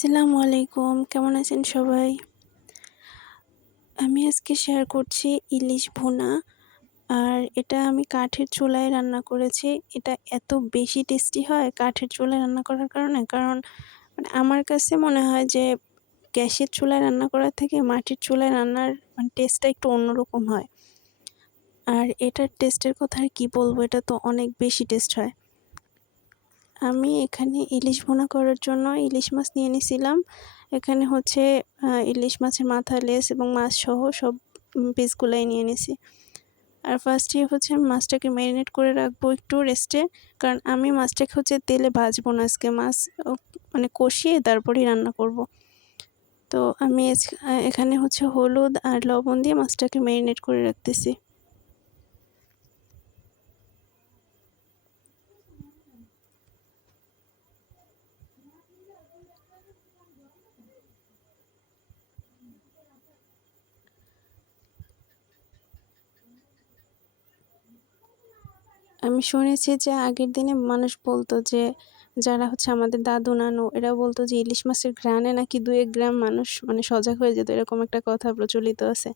আসসালামু আলাইকুম, কেমন আছেন সবাই? আমি আজকে শেয়ার করছি ইলিশ ভুনা। আর এটা আমি কাঠের চুলায় রান্না করেছি। এটা এত বেশি টেস্টি হয় কাঠের চুলায় রান্না করার কারণে। কারণ মানে আমার কাছে মনে হয় যে গ্যাসের চুলায় রান্না করার থেকে মাটির চুলায় রান্নার মানে টেস্টটা একটু অন্যরকম হয়। আর এটার টেস্টের কথা আর কী বলব? এটা তো অনেক বেশি টেস্ট হয়। আমি এখানে ইলিশ ভুনা করার জন্য ইলিশ মাছ নিয়ে নিয়েছিলাম এখানে হচ্ছে ইলিশ মাছের মাথা লেস এবং মাছ সহ সব পিসগুলাই নিয়ে নিয়েছি আর ফার্স্টে হচ্ছে আমি মাছটাকে ম্যারিনেট করে রাখব একটু রেস্টে কারণ আমি মাছটাকে হচ্ছে তেলে ভাজবো না আজকে। মাছ মানে কষিয়ে তারপরেই রান্না করব। তো আমি এখানে হচ্ছে হলুদ আর লবণ দিয়ে মাছটাকে ম্যারিনেট করে রাখতেছি। আমি শুনেছি যে আগের দিনে মানুষ বলতো যে, যারা হচ্ছে আমাদের দাদু, নানু এরা বলতো যে ইলিশ মাছের ঘ্রাণে নাকি দু এক গ্রাম মানুষ মানে সজাগ হয়ে যেত, এরকম একটা কথা প্রচলিত আছে।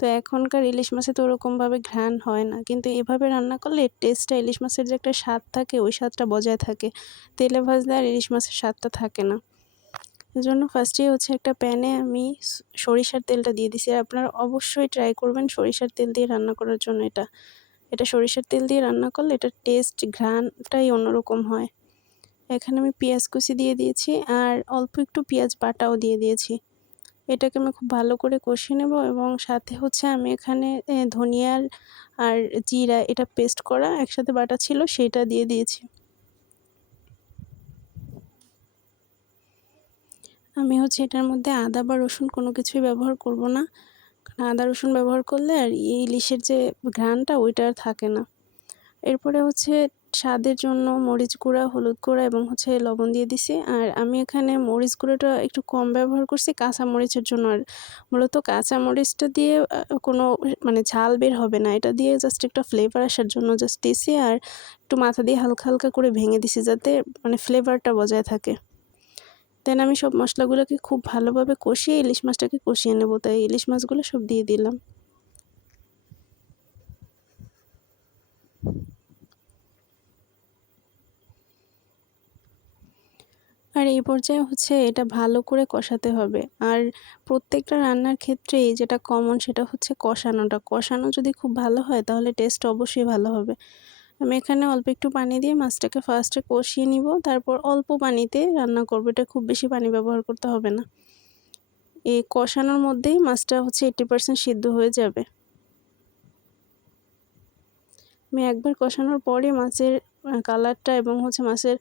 তো এখনকার ইলিশ মাছে তো ওরকমভাবে ঘ্রাণ হয় না। কিন্তু এভাবে রান্না করলে টেস্টটা ইলিশ মাছের যে একটা স্বাদ থাকে, ওই স্বাদটা বজায় থাকে। তেলে ভাজলে আর ইলিশ মাছের স্বাদটা থাকে না। জন্য ফার্স্টেই হচ্ছে একটা প্যানে আমি সরিষার তেলটা দিয়ে দিছি। আর আপনারা অবশ্যই ট্রাই করবেন সরিষার তেল দিয়ে রান্না করার জন্য এটা। এটা সরিষার তেল দিয়ে রান্না করলে এটার টেস্ট ঘ্রাণটাই অন্যরকম হয়। এখানে আমি পেঁয়াজ কুচি দিয়ে দিয়েছি আর অল্প একটু পেঁয়াজ বাটাও দিয়ে দিয়েছি। এটাকে আমি খুব ভালো করে কষিয়ে নেব এবং সাথে হচ্ছে আমি এখানে ধনিয়ার আর জিরা এটা পেস্ট করা একসাথে বাটা ছিল সেটা দিয়ে দিয়েছি। আমি হচ্ছে এটার মধ্যে আদা বা রসুন কোনো কিছুই ব্যবহার করব না। আদা, রসুন ব্যবহার করলে আর ইলিশের যে ঘ্রাণটা ওইটা আর থাকে না। এরপরে হচ্ছে স্বাদের জন্য মরিচ গুঁড়া, হলুদ গুঁড়া এবং হচ্ছে লবণ দিয়ে দিছি। আর আমি এখানে মরিচ গুঁড়োটা একটু কম ব্যবহার করছি, কাঁচা মরিচের জন্য। আর মূলত কাঁচা মরিচটা দিয়ে কোনো মানে ঝাল বের হবে না। এটা দিয়ে জাস্ট একটা ফ্লেভার আসার জন্য জাস্ট দিছি। আর একটু মাথা দিয়ে হালকা হালকা করে ভেঙে দিছি যাতে মানে ফ্লেভারটা বজায় থাকে। দেন আমি সব মশলাগুলোকে খুব ভালোভাবে কষিয়ে ইলিশ মাছটাকে কষিয়ে নেব। তাই ইলিশ মাছগুলো সব দিয়ে দিলাম। আর এই পর্যায়ে হচ্ছে এটা ভালো করে কষাতে হবে। আর প্রত্যেকটা রান্নার ক্ষেত্রেই যেটা কমন সেটা হচ্ছে কষানোটা। কষানো যদি খুব ভালো হয়, তাহলে টেস্ট অবশ্যই ভালো হবে। আমি এখানে অল্প একটু পানি দিয়ে মাছটাকে ফার্স্টে কষিয়ে নিব। তারপর অল্প পানিতে রান্না করব। এটা খুব বেশি পানি ব্যবহার করতে হবে না। এই কষানোর মধ্যেই মাছটা হচ্ছে এইটি পার্সেন্ট সিদ্ধ হয়ে যাবে। আমি একবার কষানোর পরে মাছের কালারটা এবং হচ্ছে মাছের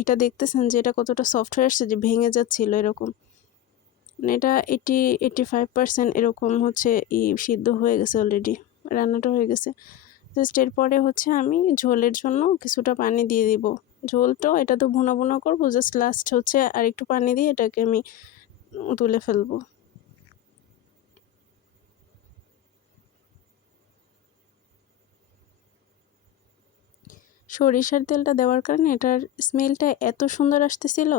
এটা দেখতেছেন যে এটা কতটা সফট হয়ে আসছে যে ভেঙে যাচ্ছিল এরকম। মানে এটা এইটি এইটি ফাইভ পার্সেন্ট এরকম হচ্ছে ই সিদ্ধ হয়ে গেছে অলরেডি রান্নাটা হয়ে গেছে। জাস্ট এরপরে হচ্ছে আমি ঝোলের জন্য কিছুটা পানি দিয়ে দিব। ঝোলটাও এটা তো ভুনা ভুনা করব জাস্ট লাস্ট হচ্ছে আর একটু পানি দিয়ে এটাকে আমি তুলে ফেলব। সরিষার তেলটা দেওয়ার কারণে এটার স্মেলটা এত সুন্দর আসতেছিল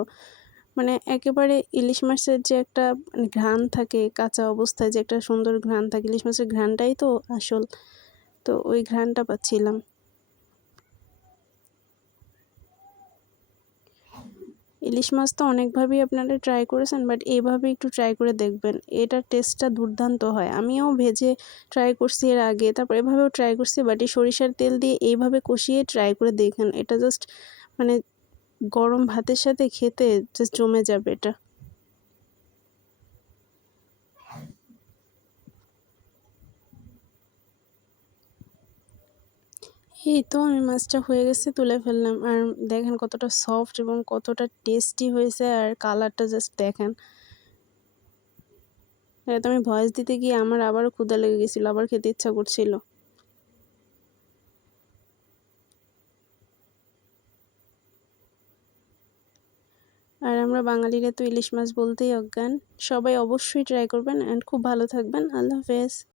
মানে একেবারে ইলিশ মাছের যে একটা মানে ঘ্রাণ থাকে, কাঁচা অবস্থায় যে একটা সুন্দর ঘ্রাণ থাকে, ইলিশ মাছের ঘ্রাণটাই তো আসল। তো ওই ঘ্রাণটা পাচ্ছিলাম। ইলিশ মাছ তো অনেকভাবেই আপনারা ট্রাই করেছেন বাট এইভাবে একটু ট্রাই করে দেখবেন। এটার টেস্টটা দুর্দান্ত হয়। আমিও ভেজে ট্রাই করছি এর আগে, তারপর এভাবেও ট্রাই করছি বাট এই সরিষার তেল দিয়ে এইভাবে কষিয়ে ট্রাই করে দেখেন। এটা জাস্ট মানে গরম ভাতের সাথে খেতে জাস্ট জমে যাবে এটা। এই তো আমি মাছটা হয়ে গেছে, তুলে ফেললাম। আর দেখেন কতটা সফট এবং কতটা টেস্টি হয়েছে, আর কালারটা জাস্ট দেখেন। এটা আমি ভয়েস দিতে গিয়ে আমার আবারও ক্ষুদা লেগে গেছিল, আবার খেতে ইচ্ছা করছিল। আর আমরা বাঙালিরা তো ইলিশ মাছ বলতেই অজ্ঞান। সবাই অবশ্যই ট্রাই করবেন অ্যান্ড খুব ভালো থাকবেন। আল্লাহ হাফেজ।